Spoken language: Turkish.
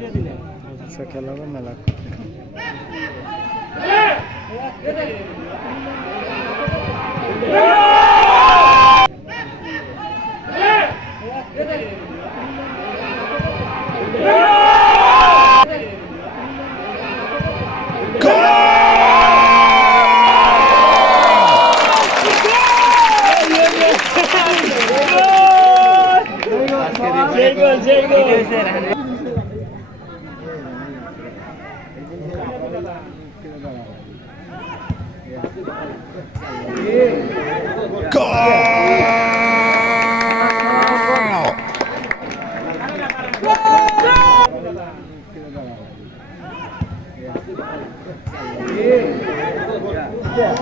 আচ্ছা খেলাবে মেলা Yeah.